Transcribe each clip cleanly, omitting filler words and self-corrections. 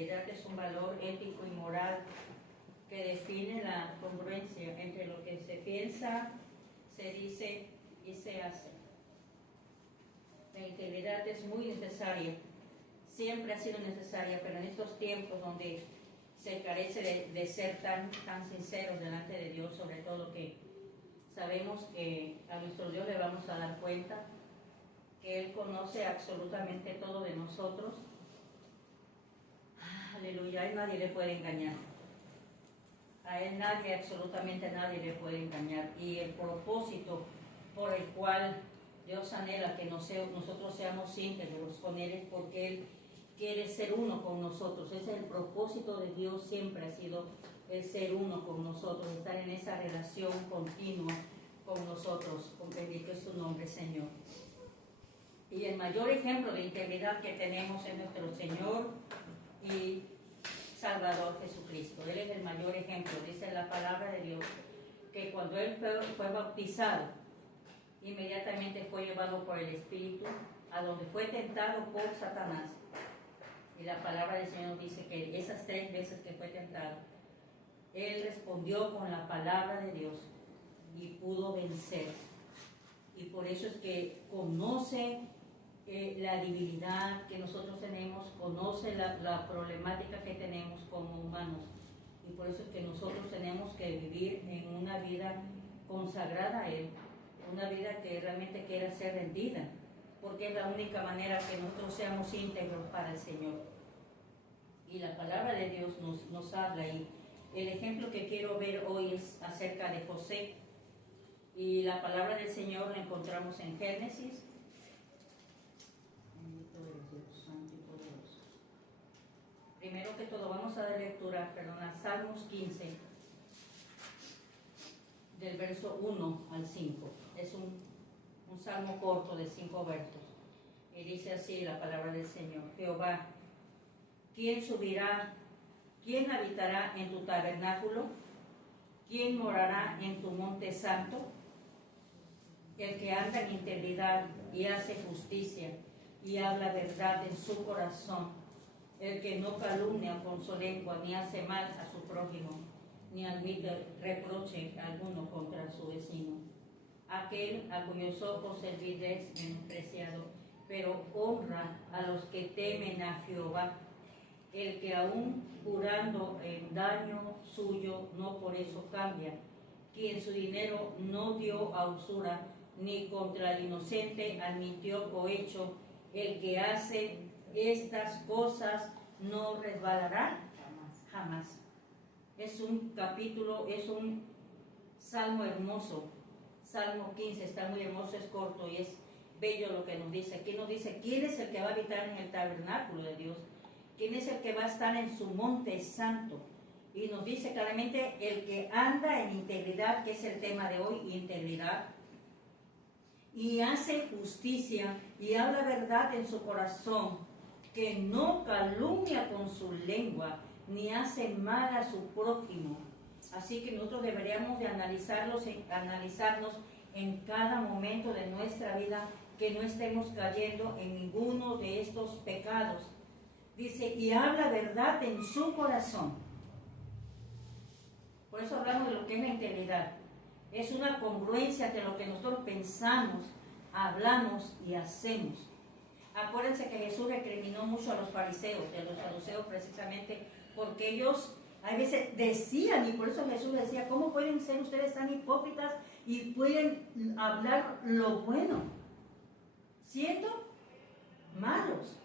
integridad es un valor ético y moral que define la congruencia entre lo que se piensa, se dice y se hace. La integridad es muy necesaria, siempre ha sido necesaria, pero en estos tiempos donde se carece de ser tan sinceros delante de Dios, sobre todo que sabemos que a nuestro Dios le vamos a dar cuenta, que Él conoce absolutamente todo de nosotros. Aleluya, a Él nadie le puede engañar. A Él nadie, absolutamente nadie le puede engañar. Y el propósito por el cual Dios anhela que nosotros seamos íntegros con Él es porque Él quiere ser uno con nosotros. Ese es el propósito de Dios, siempre ha sido el ser uno con nosotros, estar en esa relación continua con nosotros. Bendito es tu nombre, Señor. Y el mayor ejemplo de integridad que tenemos es nuestro Señor y Salvador Jesucristo. Él es el mayor ejemplo. Dice la palabra de Dios que cuando Él fue bautizado, inmediatamente fue llevado por el Espíritu a donde fue tentado por Satanás. Y la palabra del Señor dice que esas 3 veces que fue tentado, Él respondió con la palabra de Dios y pudo vencer. Y por eso es que conoce la debilidad que nosotros tenemos, conoce la problemática que tenemos como humanos. Y por eso es que nosotros tenemos que vivir en una vida consagrada a Él, una vida que realmente quiera ser rendida, porque es la única manera que nosotros seamos íntegros para el Señor. Y la palabra de Dios nos habla, y el ejemplo que quiero ver hoy es acerca de José. Y la palabra del Señor la encontramos en Génesis. Primero que todo vamos a dar lectura, a Salmos 15, del verso 1 al 5. Es un salmo corto de 5 versos. Y dice así la palabra del Señor: Jehová, ¿quién subirá? ¿Quién habitará en tu tabernáculo? ¿Quién morará en tu monte santo? El que anda en integridad y hace justicia y habla verdad en su corazón, el que no calumnia con su lengua ni hace mal a su prójimo, ni admite reproche alguno contra su vecino. Aquel a cuyos ojos el vil es menospreciado, pero honra a los que temen a Jehová. El que aún jurando en daño suyo no por eso cambia, quien su dinero no dio a usura, ni contra el inocente admitió cohecho, el que hace estas cosas no resbalará jamás. Es un capítulo, es un salmo hermoso. Salmo 15 está muy hermoso, es corto y es bello lo que nos dice. Aquí nos dice quién es el que va a habitar en el tabernáculo de Dios, quién es el que va a estar en su monte santo. Y nos dice claramente el que anda en integridad, que es el tema de hoy, integridad, y hace justicia y habla verdad en su corazón, que no calumnia con su lengua, ni hace mal a su prójimo. Así que nosotros deberíamos de analizarnos en cada momento de nuestra vida, que no estemos cayendo en ninguno de estos pecados. Dice, y habla verdad en su corazón. Por eso hablamos de lo que es la integridad. Es una congruencia entre lo que nosotros pensamos, hablamos y hacemos. Acuérdense que Jesús recriminó mucho a los fariseos y a los saduceos precisamente porque ellos a veces decían, y por eso Jesús decía, ¿cómo pueden ser ustedes tan hipócritas y pueden hablar lo bueno siendo malos?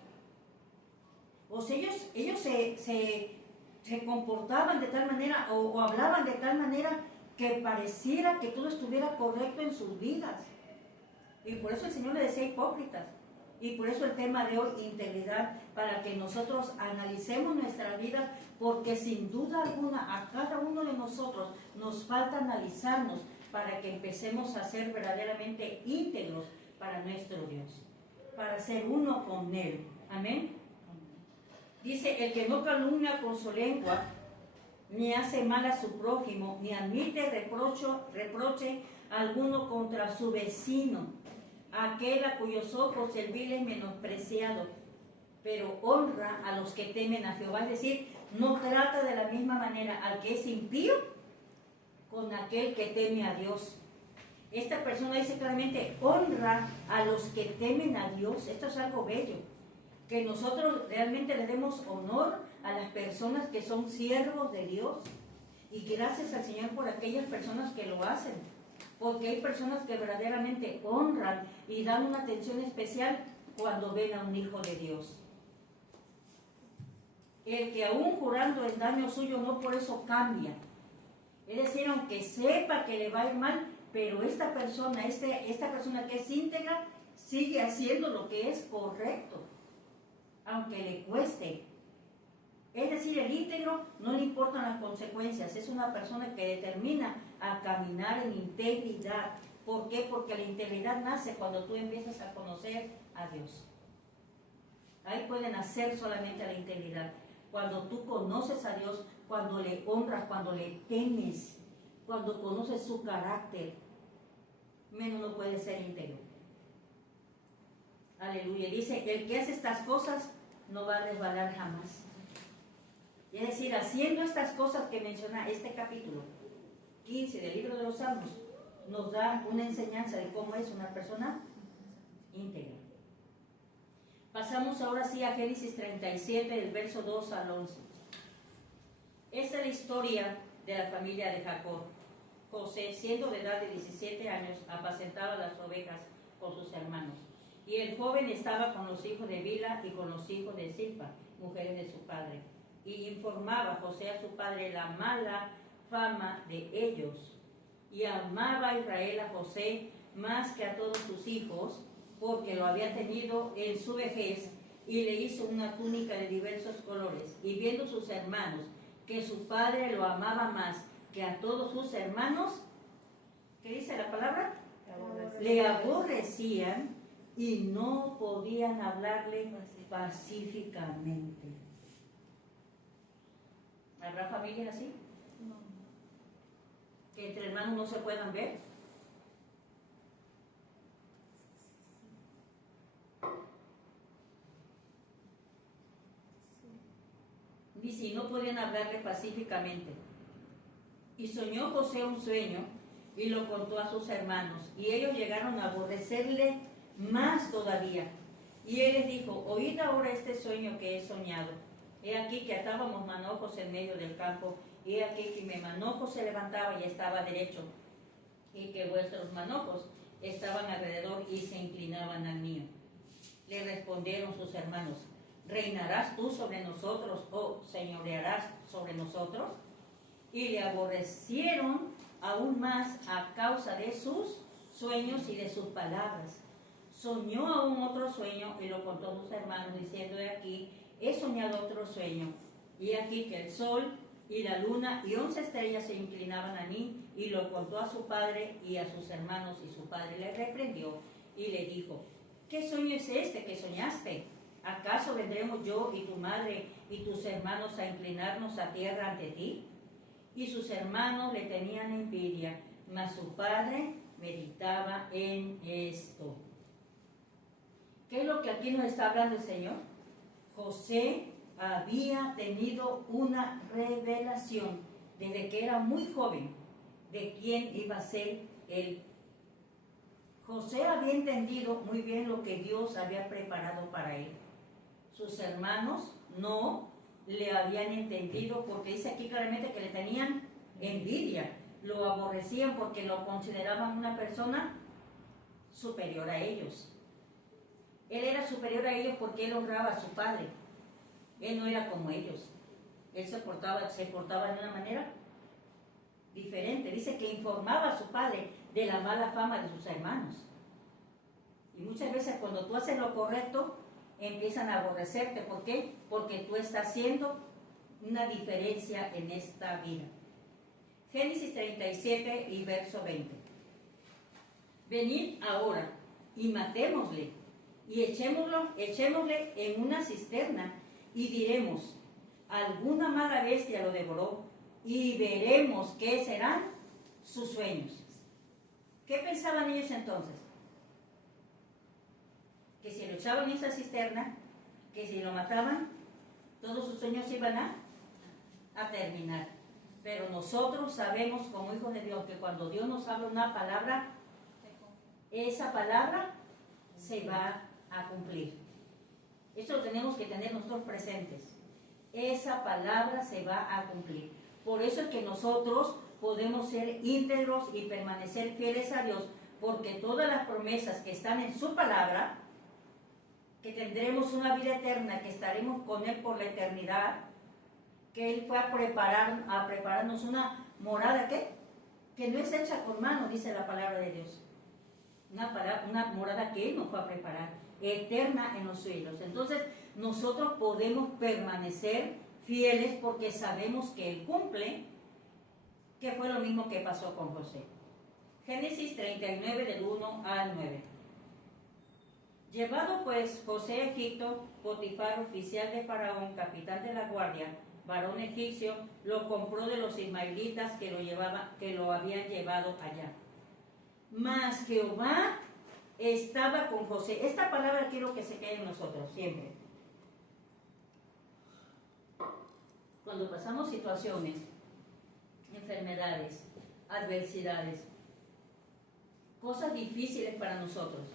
O sea, ellos se comportaban de tal manera o hablaban de tal manera que pareciera que todo estuviera correcto en sus vidas. Y por eso el Señor le decía hipócritas. Y por eso el tema de hoy, integridad, para que nosotros analicemos nuestra vida, porque sin duda alguna a cada uno de nosotros nos falta analizarnos para que empecemos a ser verdaderamente íntegros para nuestro Dios, para ser uno con Él. Amén. Dice, el que no calumnia con su lengua, ni hace mal a su prójimo, ni admite reproche alguno contra su vecino, aquel a cuyos ojos el vil es menospreciado, pero honra a los que temen a Jehová. Es decir, no trata de la misma manera al que es impío con aquel que teme a Dios. Esta persona dice claramente, honra a los que temen a Dios. Esto es algo bello, que nosotros realmente le demos honor a las personas que son siervos de Dios. Y gracias al Señor por aquellas personas que lo hacen, porque hay personas que verdaderamente honran y dan una atención especial cuando ven a un hijo de Dios. El que aún jurando en daño suyo no por eso cambia. Es decir, aunque sepa que le va a ir mal, pero esta persona que es íntegra sigue haciendo lo que es correcto, aunque le cueste. Es decir, el íntegro no le importan las consecuencias, es una persona que determina a caminar en integridad. ¿Por qué? Porque la integridad nace cuando tú empiezas a conocer a Dios. Ahí puede nacer solamente la integridad. Cuando tú conoces a Dios, cuando le honras, cuando le temes, cuando conoces su carácter, menos no puede ser íntegro. Aleluya. Dice, el que hace estas cosas no va a resbalar jamás. Es decir, haciendo estas cosas que menciona este capítulo 15 del libro de los Salmos, nos da una enseñanza de cómo es una persona íntegra. Pasamos ahora sí a Génesis 37, del verso 2 al 11. Esta es la historia de la familia de Jacob. José, siendo de edad de 17 años, apacentaba las ovejas con sus hermanos. Y el joven estaba con los hijos de Bila y con los hijos de Zilpa, mujeres de su padre. Y informaba José a su padre la mala fama de ellos. Y amaba Israel a José más que a todos sus hijos, porque lo había tenido en su vejez, y le hizo una túnica de diversos colores. Y viendo sus hermanos que su padre lo amaba más que a todos sus hermanos, ¿qué dice la palabra? Le aborrecían y no podían hablarle pacíficamente. ¿Habrá familias así? No. Que entre hermanos no se puedan ver. Y si no podían hablarle pacíficamente. Y soñó José un sueño y lo contó a sus hermanos, y ellos llegaron a aborrecerle más todavía. Y él les dijo, oíd ahora este sueño que he soñado. He aquí que atábamos manojos en medio del campo, y he aquí que mi manojo se levantaba y estaba derecho, y que vuestros manojos estaban alrededor y se inclinaban al mío. Le respondieron sus hermanos, ¿reinarás tú sobre nosotros o señorearás sobre nosotros? Y le aborrecieron aún más a causa de sus sueños y de sus palabras. Soñó aún otro sueño y lo contó a sus hermanos, diciendo, de aquí, he soñado otro sueño, y aquí que el sol y la luna y 11 estrellas se inclinaban a mí, y lo contó a su padre y a sus hermanos, y su padre le reprendió y le dijo, ¿qué sueño es este que soñaste? ¿Acaso vendremos yo y tu madre y tus hermanos a inclinarnos a tierra ante ti? Y sus hermanos le tenían envidia, mas su padre meditaba en esto. ¿Qué es lo que aquí nos está hablando el Señor? José había tenido una revelación desde que era muy joven de quién iba a ser él. José había entendido muy bien lo que Dios había preparado para él. Sus hermanos no le habían entendido, porque dice aquí claramente que le tenían envidia, lo aborrecían porque lo consideraban una persona superior a ellos. Él era superior a ellos porque él honraba a su padre. Él no era como ellos. Él se portaba de una manera diferente. Dice que informaba a su padre de la mala fama de sus hermanos. Y muchas veces cuando tú haces lo correcto, empiezan a aborrecerte. ¿Por qué? Porque tú estás haciendo una diferencia en esta vida. Génesis 37 y verso 20. Venid ahora y matémosle y echémosle en una cisterna y diremos, alguna mala bestia lo devoró, y veremos qué serán sus sueños. ¿Qué pensaban ellos entonces? Que si lo echaban en esa cisterna, que si lo mataban, todos sus sueños iban a terminar. Pero nosotros sabemos como hijos de Dios que cuando Dios nos habla una palabra, esa palabra se va a cumplir. Eso lo tenemos que tener nosotros presentes. Esa palabra se va a cumplir. Por eso es que nosotros podemos ser íntegros y permanecer fieles a Dios, porque todas las promesas que están en su palabra, que tendremos una vida eterna, que estaremos con Él por la eternidad, que Él fue a prepararnos una morada, ¿qué? Que no es hecha con mano, dice la palabra de Dios. Una morada que Él nos fue a preparar, eterna en los cielos. Entonces, nosotros podemos permanecer fieles porque sabemos que Él cumple, que fue lo mismo que pasó con José. Génesis 39, del 1 al 9. Llevado pues José a Egipto, Potifar, oficial de Faraón, capitán de la guardia, varón egipcio, lo compró de los ismaelitas que lo habían llevado allá. Mas Jehová estaba con José. Esta palabra quiero que se quede en nosotros siempre. Cuando pasamos situaciones, enfermedades, adversidades, cosas difíciles para nosotros,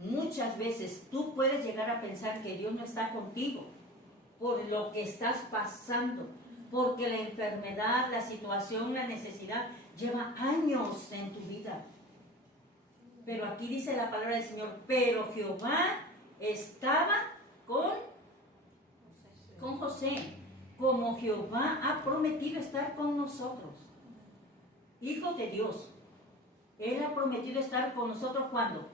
muchas veces tú puedes llegar a pensar que Dios no está contigo por lo que estás pasando, porque la enfermedad, la situación, la necesidad lleva años en tu vida. Pero aquí dice la palabra del Señor, pero Jehová estaba con José, como Jehová ha prometido estar con nosotros, hijos de Dios. Él ha prometido estar con nosotros ¿cuándo?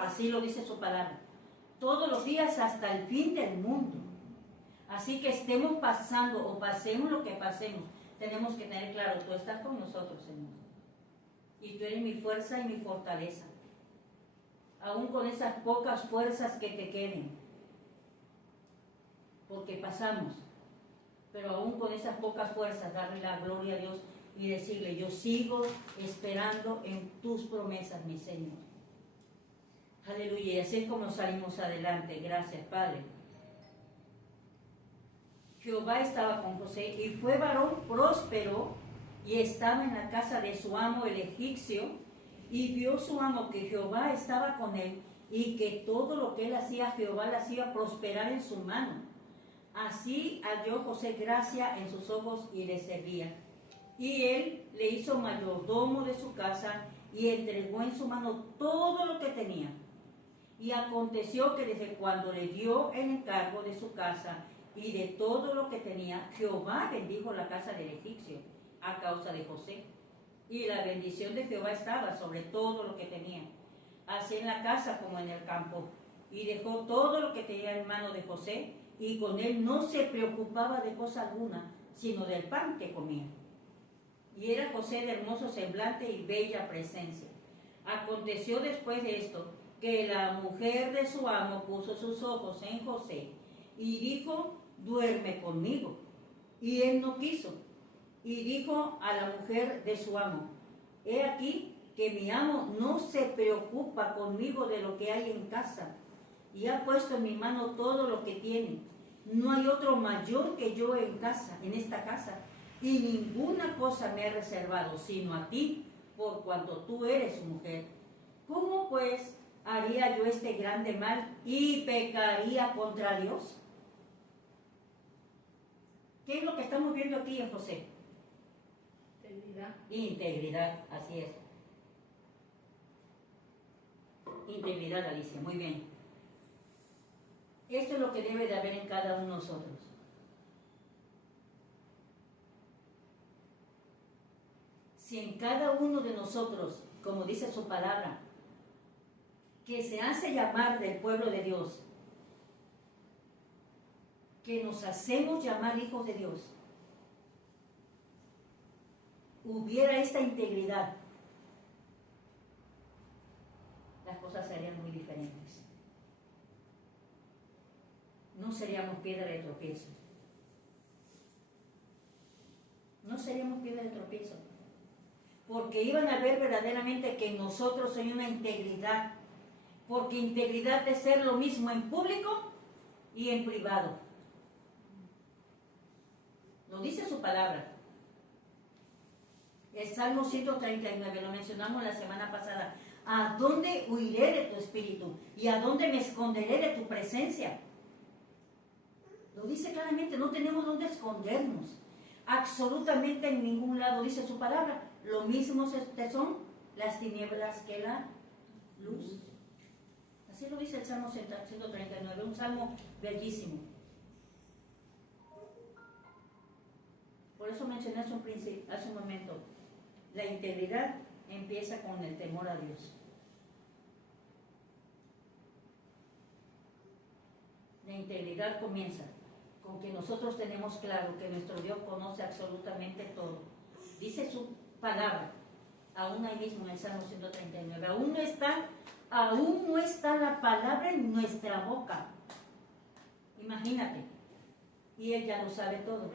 Así lo dice su palabra, todos los días hasta el fin del mundo. Así que estemos pasando o pasemos lo que pasemos, tenemos que tener claro, tú estás con nosotros, Señor. Y tú eres mi fuerza y mi fortaleza. Aún con esas pocas fuerzas que te queden. Porque pasamos. Pero aún con esas pocas fuerzas, darle la gloria a Dios y decirle, yo sigo esperando en tus promesas, mi Señor. Aleluya. Y así es como salimos adelante. Gracias, Padre. Jehová estaba con José y fue varón próspero y estaba en la casa de su amo el egipcio, y vio su amo que Jehová estaba con él y que todo lo que él hacía, Jehová le hacía prosperar en su mano. Así halló José gracia en sus ojos y le servía. Y él le hizo mayordomo de su casa y entregó en su mano todo lo que tenía. Y aconteció que desde cuando le dio el encargo de su casa y de todo lo que tenía, Jehová bendijo la casa del egipcio a causa de José. Y la bendición de Jehová estaba sobre todo lo que tenía, así en la casa como en el campo. Y dejó todo lo que tenía en mano de José, y con él no se preocupaba de cosa alguna, sino del pan que comía. Y era José de hermoso semblante y bella presencia. Aconteció después de esto, que la mujer de su amo puso sus ojos en José, y dijo, duerme conmigo. Y él no quiso. Y dijo a la mujer de su amo, he aquí que mi amo no se preocupa conmigo de lo que hay en casa, y ha puesto en mi mano todo lo que tiene. No hay otro mayor que yo en esta casa, y ninguna cosa me he reservado, sino a ti, por cuanto tú eres su mujer. ¿Cómo pues haría yo este grande mal y pecaría contra Dios? ¿Qué es lo que estamos viendo aquí en José? Integridad, así es. Integridad, Alicia, muy bien. Esto es lo que debe de haber en cada uno de nosotros. Si en cada uno de nosotros, como dice su palabra, que se hace llamar del pueblo de Dios, que nos hacemos llamar hijos de Dios, hubiera esta integridad, las cosas serían muy diferentes. No seríamos piedra de tropiezo. No seríamos piedra de tropiezo. Porque iban a ver verdaderamente que en nosotros hay una integridad. Porque integridad es ser lo mismo en público y en privado. Lo dice su palabra. El Salmo 139, lo mencionamos la semana pasada. ¿A dónde huiré de tu espíritu? ¿Y a dónde me esconderé de tu presencia? Lo dice claramente, no tenemos dónde escondernos. Absolutamente en ningún lado, dice su palabra. Lo mismo son las tinieblas que la luz. Así lo dice el Salmo 139, un salmo bellísimo. Por eso mencioné hace un momento, la integridad empieza con el temor a Dios. La integridad comienza con que nosotros tenemos claro que nuestro Dios conoce absolutamente todo. Dice su palabra, aún ahí mismo en el Salmo 139, aún no está la palabra en nuestra boca. Imagínate. Y Él ya lo sabe todo.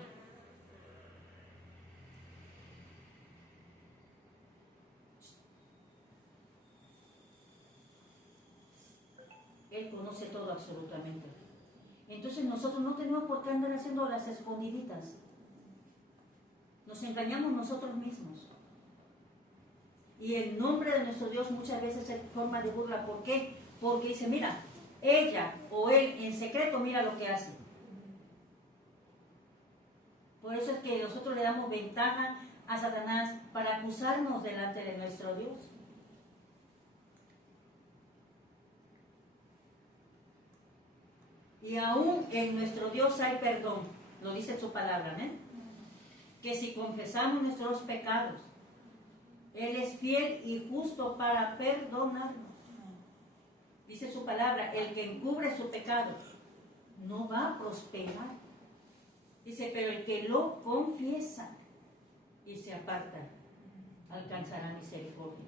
Él conoce todo absolutamente. Entonces nosotros no tenemos por qué andar haciendo las escondiditas. Nos engañamos nosotros mismos. Y el nombre de nuestro Dios muchas veces es forma de burla. ¿Por qué? Porque dice, mira, ella o él en secreto mira lo que hace. Por eso es que nosotros le damos ventaja a Satanás para acusarnos delante de nuestro Dios. Y aún en nuestro Dios hay perdón, lo dice su palabra, ¿eh? Que si confesamos nuestros pecados, Él es fiel y justo para perdonarnos. Dice su palabra, el que encubre su pecado no va a prosperar. Dice, pero el que lo confiesa y se aparta, alcanzará misericordia.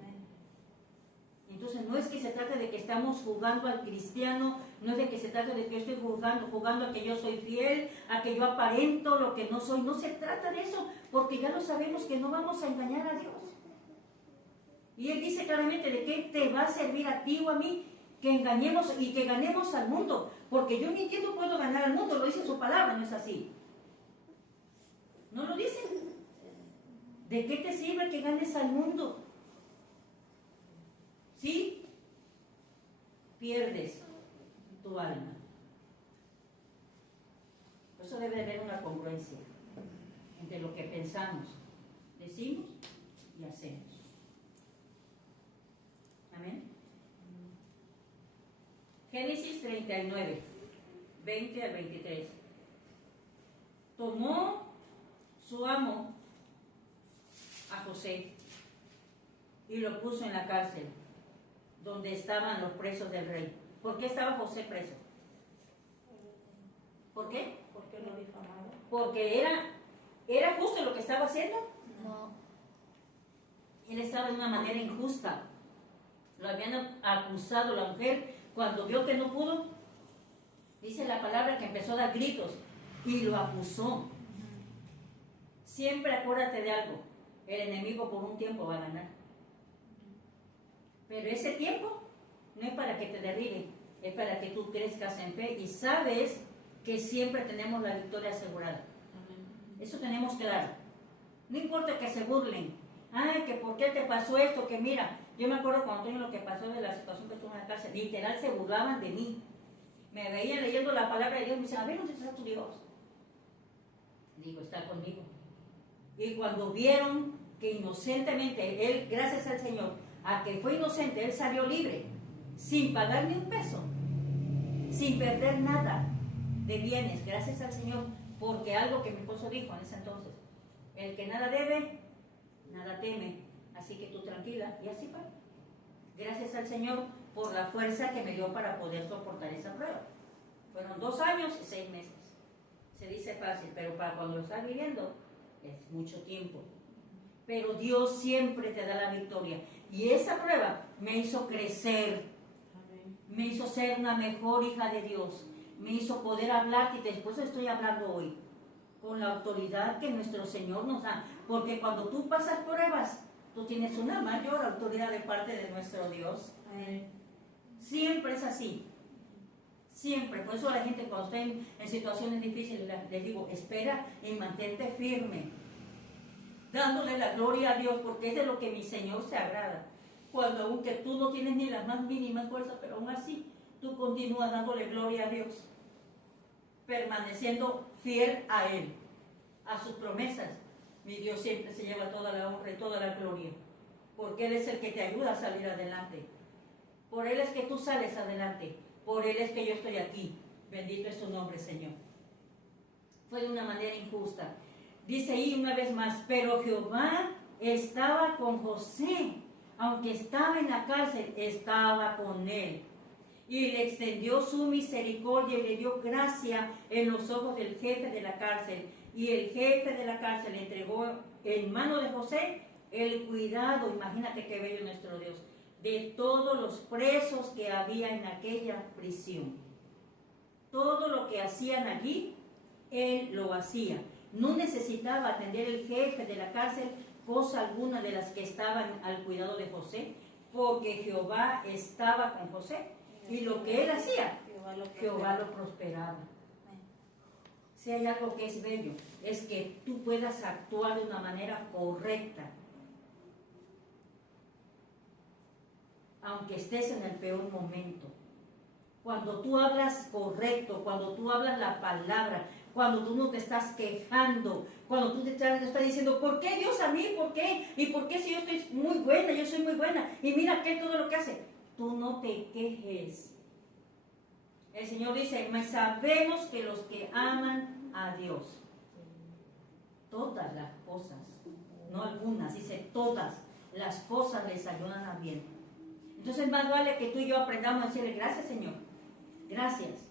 Entonces no es que se trate de que estamos jugando al cristiano, no es de que se trate de que yo estoy jugando a que yo soy fiel, a que yo aparento lo que no soy. No se trata de eso, porque ya lo sabemos que no vamos a engañar a Dios. Y Él dice claramente, ¿de qué te va a servir a ti o a mí que engañemos y que ganemos al mundo? Porque yo mintiendo puedo ganar al mundo, lo dice su palabra, ¿no es así? ¿No lo dice? ¿De qué te sirve que ganes al mundo? Si pierdes tu alma. Por eso debe haber una congruencia entre lo que pensamos, decimos y hacemos. Amén. Génesis 39, 20 al 23. Tomó su amo a José y lo puso en la cárcel donde estaban los presos del rey. ¿Por qué estaba José preso? ¿Por qué? Porque lo difamaron. Porque era justo lo que estaba haciendo. No. Él estaba de una manera injusta. Lo habían acusado la mujer cuando vio que no pudo. Dice la palabra que empezó a dar gritos y lo acusó. Siempre acuérdate de algo. El enemigo por un tiempo va a ganar. Pero ese tiempo no es para que te derribe, es para que tú crezcas en fe y sabes que siempre tenemos la victoria asegurada. Eso tenemos claro. No importa que se burlen. Ay, que por qué te pasó esto, que mira, yo me acuerdo cuando tengo lo que pasó de la situación que estuve en la cárcel, literal se burlaban de mí. Me veían leyendo la palabra de Dios y me decían, a ver, ¿dónde está tu Dios? Digo, está conmigo. Y cuando vieron que inocentemente, él, gracias al Señor, a que fue inocente, él salió libre, sin pagar ni un peso, sin perder nada de bienes, gracias al Señor, porque algo que mi esposo dijo en ese entonces, el que nada debe, nada teme, así que tú tranquila, y así fue. Gracias al Señor por la fuerza que me dio para poder soportar esa prueba. Fueron 2 años y 6 meses. Se dice fácil, pero para cuando lo estás viviendo es mucho tiempo. Pero Dios siempre te da la victoria. Y esa prueba me hizo crecer, me hizo ser una mejor hija de Dios, me hizo poder hablarte, y después estoy hablando hoy, con la autoridad que nuestro Señor nos da. Porque cuando tú pasas pruebas, tú tienes una mayor autoridad de parte de nuestro Dios. Siempre es así. Siempre. Por eso a la gente cuando está en situaciones difíciles les digo, espera y mantente firme, dándole la gloria a Dios, porque es de lo que mi Señor se agrada. Cuando aunque tú no tienes ni las más mínimas fuerzas, pero aún así tú continúas dándole gloria a Dios, permaneciendo fiel a Él, a sus promesas. Mi Dios siempre se lleva toda la honra y toda la gloria, porque Él es el que te ayuda a salir adelante. Por Él es que tú sales adelante, por Él es que yo estoy aquí. Bendito es su nombre, Señor. Fue de una manera injusta. Dice ahí una vez más, pero Jehová estaba con José, aunque estaba en la cárcel, estaba con él. Y le extendió su misericordia y le dio gracia en los ojos del jefe de la cárcel. Y el jefe de la cárcel le entregó en mano de José el cuidado, imagínate qué bello nuestro Dios, de todos los presos que había en aquella prisión. Todo lo que hacían allí, él lo hacía. No necesitaba atender el jefe de la cárcel cosa alguna de las que estaban al cuidado de José, porque Jehová estaba con José y lo que él hacía, Jehová lo prosperaba. Si hay algo que es bello, es que tú puedas actuar de una manera correcta, aunque estés en el peor momento. Cuando tú hablas correcto, cuando tú hablas la palabra, cuando tú no te estás quejando, cuando tú te estás diciendo, ¿por qué Dios a mí? ¿Por qué? ¿Y por qué si yo estoy muy buena? Yo soy muy buena. Y mira que todo lo que hace. Tú no te quejes. El Señor dice, mas sabemos que los que aman a Dios, todas las cosas, no algunas, dice todas las cosas les ayudan a bien. Entonces más vale que tú y yo aprendamos a decirle, gracias Señor, gracias.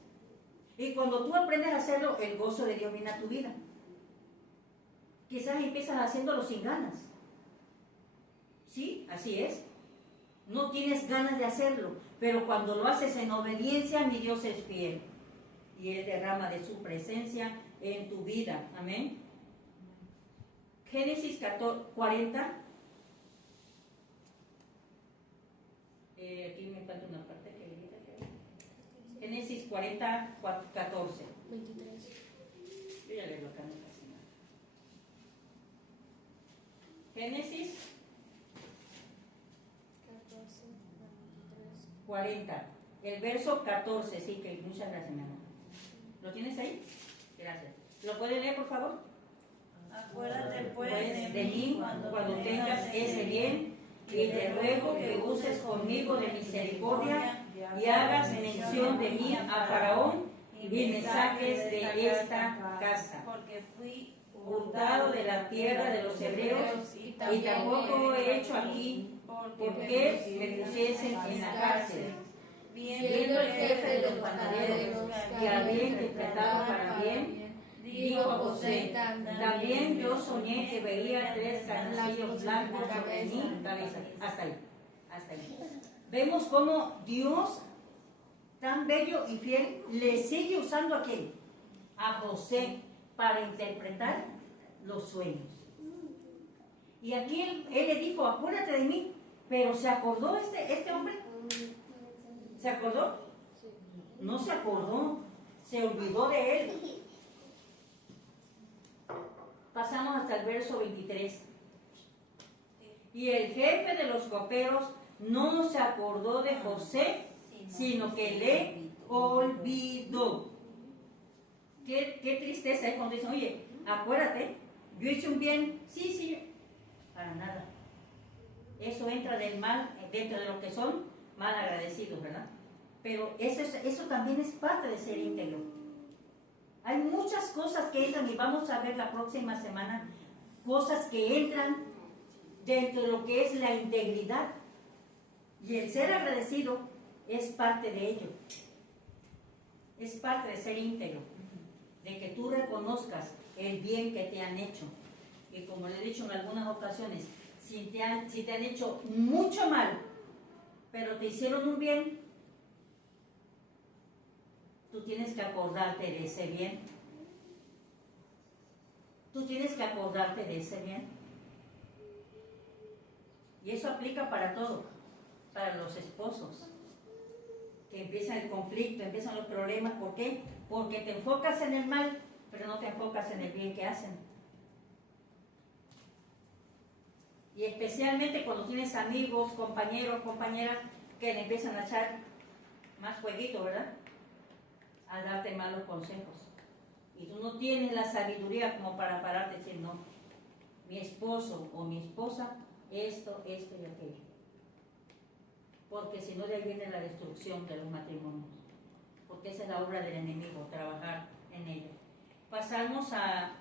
Y cuando tú aprendes a hacerlo, el gozo de Dios viene a tu vida. Quizás empiezas haciéndolo sin ganas. Sí, así es. No tienes ganas de hacerlo, pero cuando lo haces en obediencia, mi Dios es fiel. Y Él derrama de su presencia en tu vida. Amén. Génesis 40. Aquí me falta una parte que Génesis 40, 14. 23. Yo ya leo acá, no pasa nada. Génesis 14, 23. 40. El verso 14, sí, que muchas gracias, mi amor. ¿Lo tienes ahí? Gracias. ¿Lo puede leer, por favor? Acuérdate Pues de mí cuando tengas ese bien, y te ruego que uses conmigo de misericordia y hagas mención de mí a Faraón y me saques de esta casa, porque fui hurtado de la tierra de los hebreos, y tampoco he hecho aquí porque me pusiesen en la cárcel. Viendo el jefe de los panaderos que había interpretado para bien, dijo a José, también yo soñé que veía 3 canecillos blancos sobre mi cabeza. Hasta ahí, hasta ahí. Vemos cómo Dios, tan bello y fiel, le sigue usando a quién, a José, para interpretar los sueños. Y aquí él le dijo, acuérdate de mí, pero ¿se acordó este hombre? ¿Se acordó? No se acordó, se olvidó de él. Pasamos hasta el verso 23. Y el jefe de los coperos no se acordó de José, sino que le olvidó. Qué tristeza es cuando dicen, oye, acuérdate, yo hice un bien. Sí, para nada. Eso entra del mal, dentro de lo que son mal agradecidos, ¿verdad? Pero eso también es parte de ser íntegro. Hay muchas cosas que entran, y vamos a ver la próxima semana, cosas que entran dentro de lo que es la integridad. Y el ser agradecido es parte de ello. Es parte de ser íntegro. De que tú reconozcas el bien que te han hecho. Y como le he dicho en algunas ocasiones, si te han hecho mucho mal, pero te hicieron un bien, tú tienes que acordarte de ese bien. Tú tienes que acordarte de ese bien. Y eso aplica para todo, para los esposos. que empieza el conflicto, empiezan los problemas. ¿Por qué? Porque te enfocas en el mal, pero no te enfocas en el bien que hacen. Y especialmente cuando tienes amigos, compañeros, compañeras que le empiezan a echar más fueguito, ¿verdad? A darte malos consejos. Y tú no tienes la sabiduría como para pararte y decir, no, mi esposo o mi esposa, esto y aquello. Porque si no, de ahí viene la destrucción de los matrimonios. Porque esa es la obra del enemigo, trabajar en ello. Pasamos a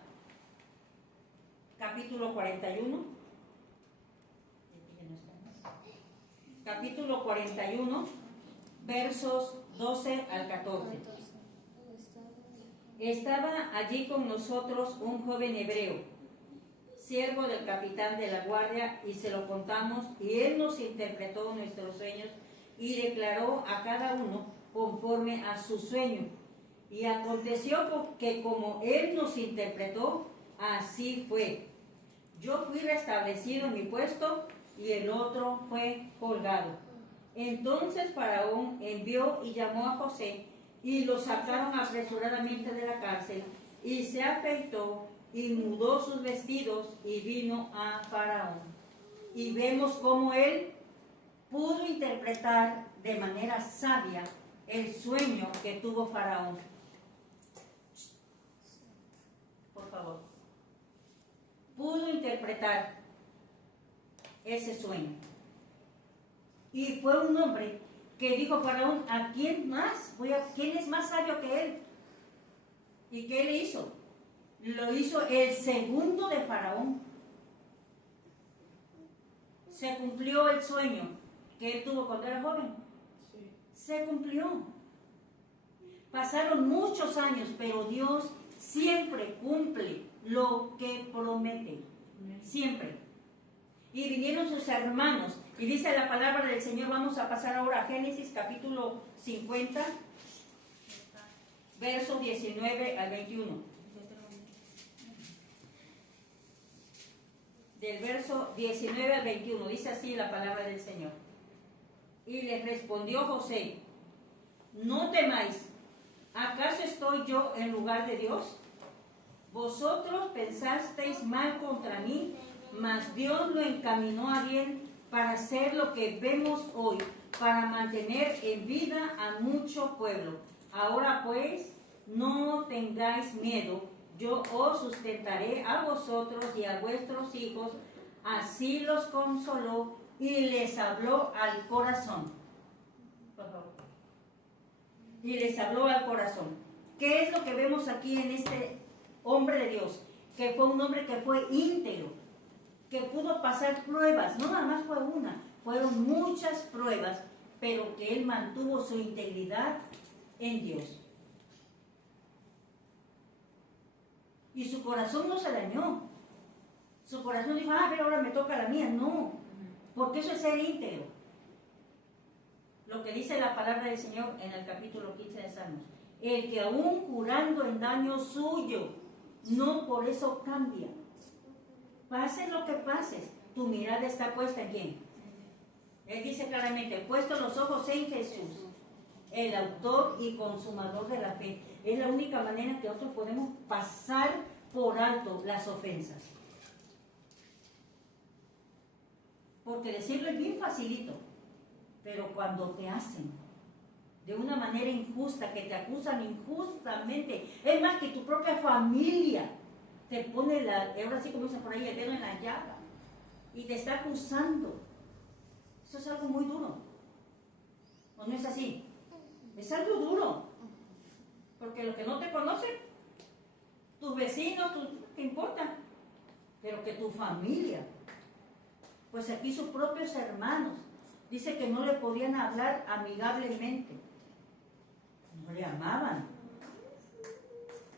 capítulo 41. Capítulo 41, versos 12 al 14. Estaba allí con nosotros un joven hebreo, siervo del capitán de la guardia, y se lo contamos, y él nos interpretó nuestros sueños y declaró a cada uno conforme a su sueño. Y aconteció que como él nos interpretó, así fue. Yo fui restablecido en mi puesto y el otro fue colgado. Entonces Faraón envió y llamó a José, y lo sacaron apresuradamente de la cárcel, y se afeitó y mudó sus vestidos y vino a Faraón. Y vemos cómo él pudo interpretar de manera sabia el sueño que tuvo Faraón. Por favor. Pudo interpretar ese sueño. Y fue un hombre que dijo Faraón, ¿a quién más? ¿Quién es más sabio que él? ¿Y qué le hizo? Lo hizo el segundo de Faraón. Se cumplió el sueño que él tuvo cuando era joven. Sí. Se cumplió. Pasaron muchos años, pero Dios siempre cumple lo que promete. Siempre. Y vinieron sus hermanos. Y dice la palabra del Señor, vamos a pasar ahora a Génesis capítulo 50, versos 19 al 21. Del verso 19 al 21, dice así la palabra del Señor. Y les respondió José, no temáis, ¿acaso estoy yo en lugar de Dios? Vosotros pensasteis mal contra mí, mas Dios lo encaminó a bien para hacer lo que vemos hoy, para mantener en vida a mucho pueblo. Ahora pues, no tengáis miedo, yo os sustentaré a vosotros y a vuestros hijos. Así los consoló y les habló al corazón. Por favor. Y les habló al corazón. ¿Qué es lo que vemos aquí en este hombre de Dios? Que fue un hombre que fue íntegro, que pudo pasar pruebas, no nada más fue una, fueron muchas pruebas, pero que él mantuvo su integridad en Dios. Y su corazón no se dañó. Su corazón dijo, pero ahora me toca la mía. No, porque eso es ser íntegro. Lo que dice la palabra del Señor en el capítulo 15 de Salmos. El que aún curando en daño suyo, no por eso cambia. Pase lo que pases, tu mirada está puesta en ¿quién? Él dice claramente, puesto los ojos en Jesús, el autor y consumador de la fe. Es la única manera que nosotros podemos pasar por alto las ofensas. Porque decirlo es bien facilito, pero cuando te hacen de una manera injusta, que te acusan injustamente, es más que tu propia familia te pone ahora sí como dicen por ahí, el dedo en la llaga y te está acusando. Eso es algo muy duro. ¿O no es así? Es algo duro. Porque los que no te conocen, tus vecinos, ¿qué importa? Pero que tu familia, pues aquí sus propios hermanos, dice que no le podían hablar amigablemente. No le amaban.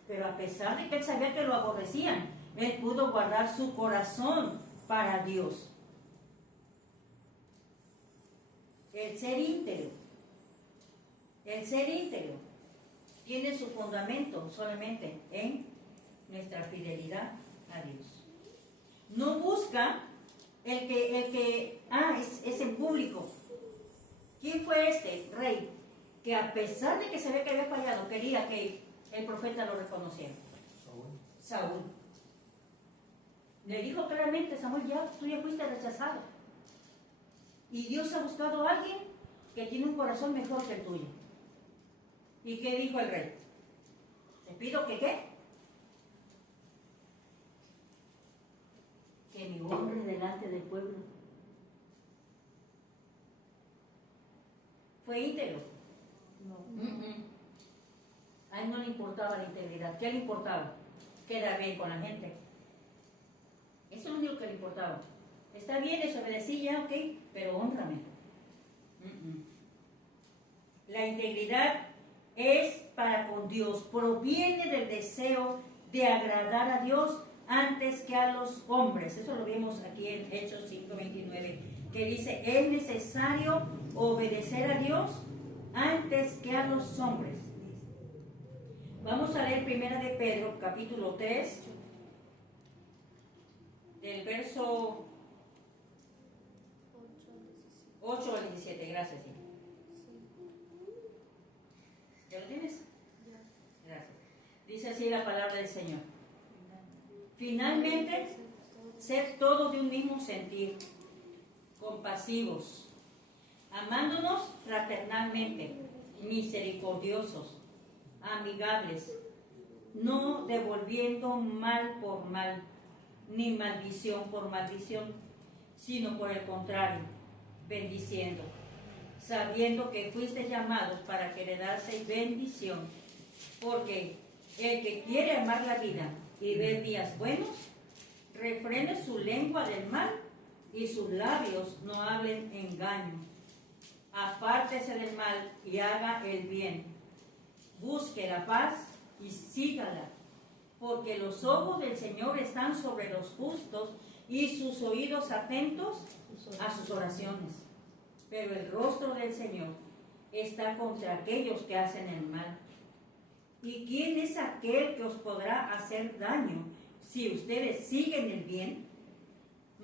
Pero a pesar de que él sabía que lo aborrecían, él pudo guardar su corazón para Dios. El ser íntegro tiene su fundamento solamente en nuestra fidelidad a Dios. No busca el que es en público. ¿Quién fue este rey? que a pesar de que se ve que había fallado, quería que el profeta lo reconociera. Saúl. Le dijo claramente: Samuel, tú ya fuiste rechazado. Y Dios ha buscado a alguien que tiene un corazón mejor que el tuyo. ¿Y qué dijo el rey? Te pido que ¿qué? Que me honre delante del pueblo. Fue íntegro. A él no le importaba la integridad. ¿Qué le importaba? Quedar bien con la gente. Eso es lo único que le importaba. Está bien, les obedecí ya, ok, pero hónrame. La integridad es para con Dios, proviene del deseo de agradar a Dios antes que a los hombres. Eso lo vimos aquí en Hechos 5:29, que dice: es necesario obedecer a Dios antes que a los hombres. Vamos a leer 1 de Pedro, capítulo 3, del verso 8 al 17. Gracias, hijo. ¿Ya lo tienes? Gracias. Dice así la palabra del Señor: finalmente, sed todos de un mismo sentir, compasivos, amándonos fraternalmente, misericordiosos, amigables, no devolviendo mal por mal, ni maldición por maldición, sino por el contrario, bendiciendo, sabiendo que fuisteis llamados para que heredaseis bendición, porque el que quiere amar la vida y ver días buenos, refrene su lengua del mal y sus labios no hablen engaño. Apártese del mal y haga el bien. Busque la paz y sígala, porque los ojos del Señor están sobre los justos y sus oídos atentos a sus oraciones. Pero el rostro del Señor está contra aquellos que hacen el mal. ¿Y quién es aquel que os podrá hacer daño si ustedes siguen el bien?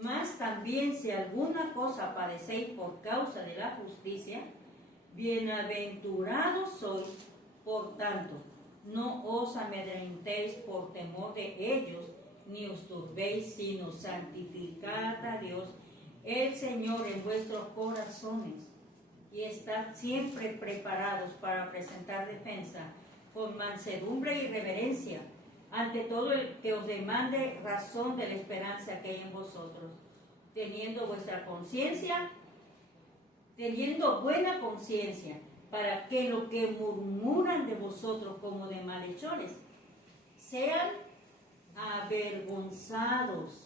Mas también si alguna cosa padecéis por causa de la justicia, bienaventurados sois. Por tanto, no os amedrentéis por temor de ellos, ni os turbéis, sino santificad a Dios el Señor en vuestros corazones, y estad siempre preparados para presentar defensa con mansedumbre y reverencia ante todo el que os demande razón de la esperanza que hay en vosotros, teniendo buena conciencia, para que lo que murmuran de vosotros como de malhechores sean avergonzados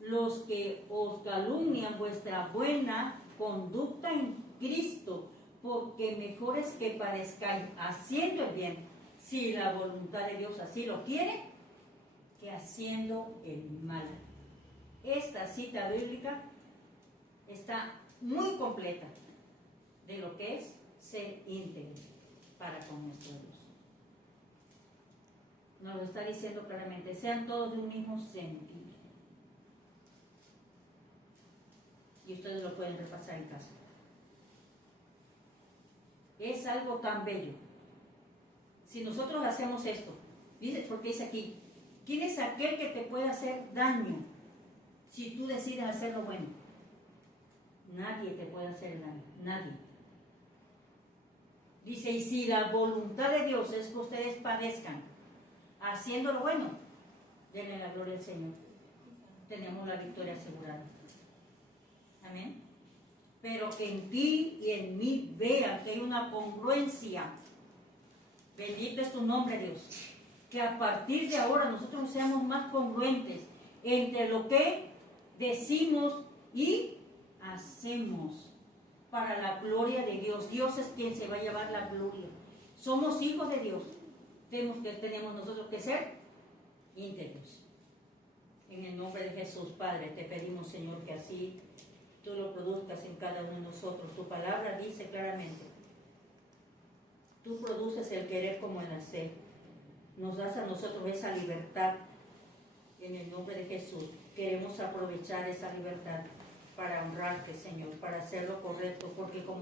los que os calumnian vuestra buena conducta en Cristo, porque mejor es que padezcáis haciendo el bien, si la voluntad de Dios así lo quiere, que haciendo el mal. Esta cita bíblica está muy completa de lo que es ser íntegro para con nuestro Dios. Nos lo está diciendo claramente: sean todos de un mismo sentir. Y ustedes lo pueden repasar en casa. Es algo tan bello. Si nosotros hacemos esto, porque dice aquí: ¿quién es aquel que te puede hacer daño si tú decides hacer lo bueno? Nadie te puede hacer daño, nadie. Dice: y si la voluntad de Dios es que ustedes padezcan haciendo lo bueno, denle la gloria al Señor. Tenemos la victoria asegurada. Amén. Pero que en ti y en mí vean que hay una congruencia. Bendito es tu nombre, Dios. Que a partir de ahora nosotros seamos más congruentes entre lo que decimos y hacemos, para la gloria de Dios. Dios es quien se va a llevar la gloria. Somos hijos de Dios. Tenemos nosotros que ser íntegros. En el nombre de Jesús, Padre, te pedimos, Señor, que así tú lo produzcas en cada uno de nosotros. Tu palabra dice claramente: tú produces el querer como el hacer. Nos das a nosotros esa libertad. En el nombre de Jesús queremos aprovechar esa libertad para honrarte, Señor, para hacer lo correcto, porque como